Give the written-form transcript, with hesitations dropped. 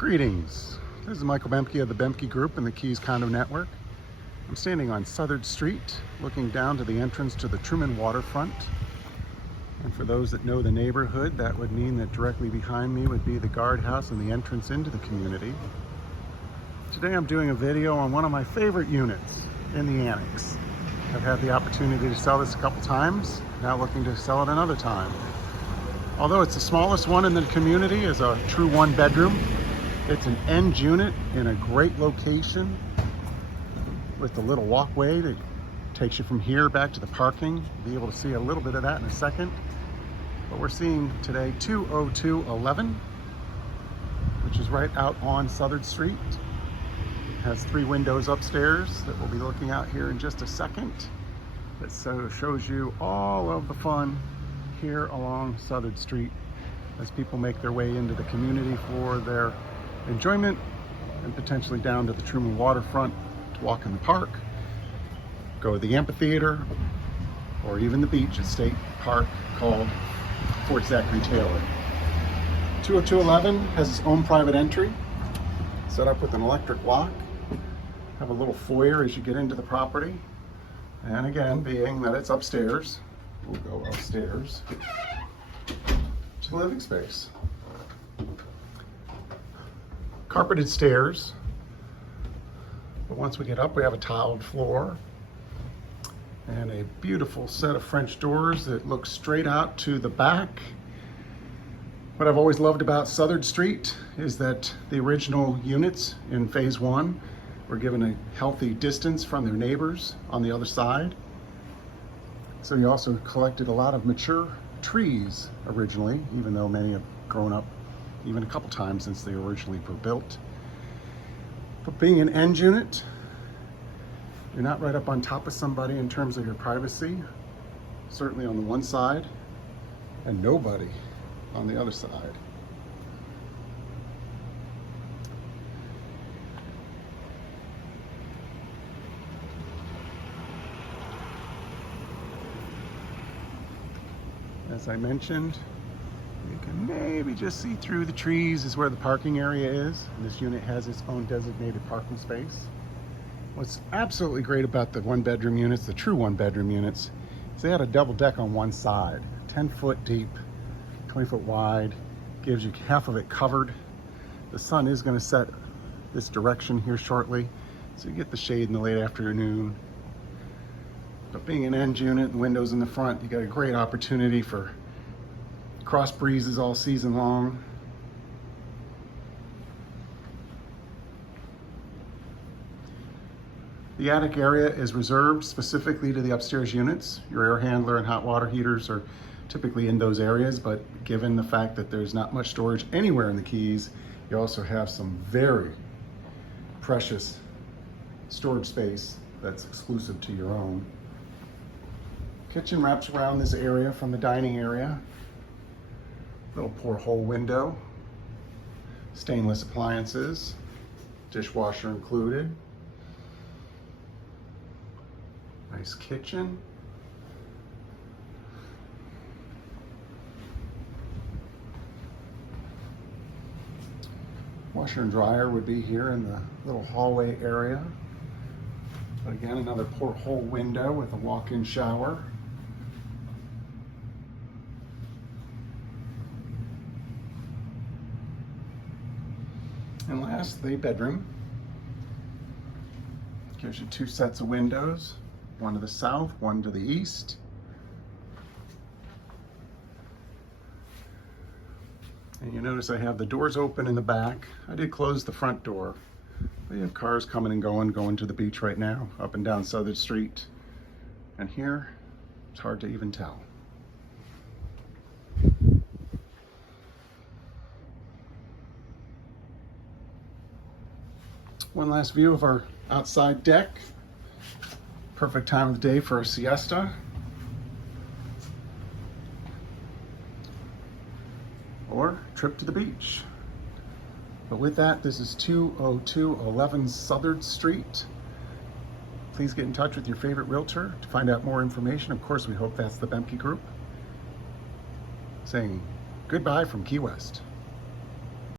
Greetings. This is Michael Bemke of the Bemke Group and the Keys Condo Network. I'm standing on Southard Street, looking down to the entrance to the Truman waterfront. And for those that know the neighborhood, that would mean that directly behind me would be the guardhouse and the entrance into the community. Today I'm doing a video on one of my favorite units in the annex. I've had the opportunity to sell this a couple times, now looking to sell it another time. Although it's the smallest one in the community, is a true one bedroom. It's an end unit in a great location with the little walkway that takes you from here back to the parking. You'll be able to see a little bit of that in a second. But we're seeing today 20211, which is right out on Southard Street. It has 3 windows upstairs that we'll be looking out here in just a second. That shows you all of the fun here along Southard Street as people make their way into the community for their enjoyment, and potentially down to the Truman waterfront to walk in the park, go to the amphitheater, or even the beach at State Park called Fort Zachary Taylor. 20211 has its own private entry, set up with an electric lock. Have a little foyer as you get into the property. And again, being that it's upstairs, we'll go upstairs to the living space. Carpeted stairs, but once we get up, we have a tiled floor and a beautiful set of French doors that look straight out to the back. What I've always loved about Southard Street is that the original units in phase 1 were given a healthy distance from their neighbors on the other side. So you also collected a lot of mature trees originally, even though many have grown up even a couple times since they originally were built. But being an end unit, you're not right up on top of somebody in terms of your privacy, certainly on the one side, and nobody on the other side. As I mentioned, you can maybe just see through the trees is where the parking area is. And this unit has its own designated parking space. What's absolutely great about the one bedroom units, the true one bedroom units, is they had a double deck on one side, 10 foot deep, 20 foot wide, gives you half of it covered. The sun is going to set this direction here shortly, so you get the shade in the late afternoon. But being an end unit and windows in the front, you got a great opportunity for cross breezes all season long. The attic area is reserved specifically to the upstairs units. Your air handler and hot water heaters are typically in those areas, but given the fact that there's not much storage anywhere in the Keys, you also have some very precious storage space that's exclusive to your own. Kitchen wraps around this area from the dining area. Little porthole window, stainless appliances, dishwasher included. Nice kitchen. Washer and dryer would be here in the little hallway area. But again, another porthole window with a walk-in shower. And last, the bedroom. Gives you 2 sets of windows, one to the south, one to the east. And you notice I have the doors open in the back. I did close the front door. We have cars coming and going to the beach right now, up and down Southern Street. And here, it's hard to even tell. One last view of our outside deck. Perfect time of the day for a siesta. Or trip to the beach. But with that, this is 20211 Southard Street. Please get in touch with your favorite realtor to find out more information. Of course, we hope that's the Bemke Group. Saying goodbye from Key West.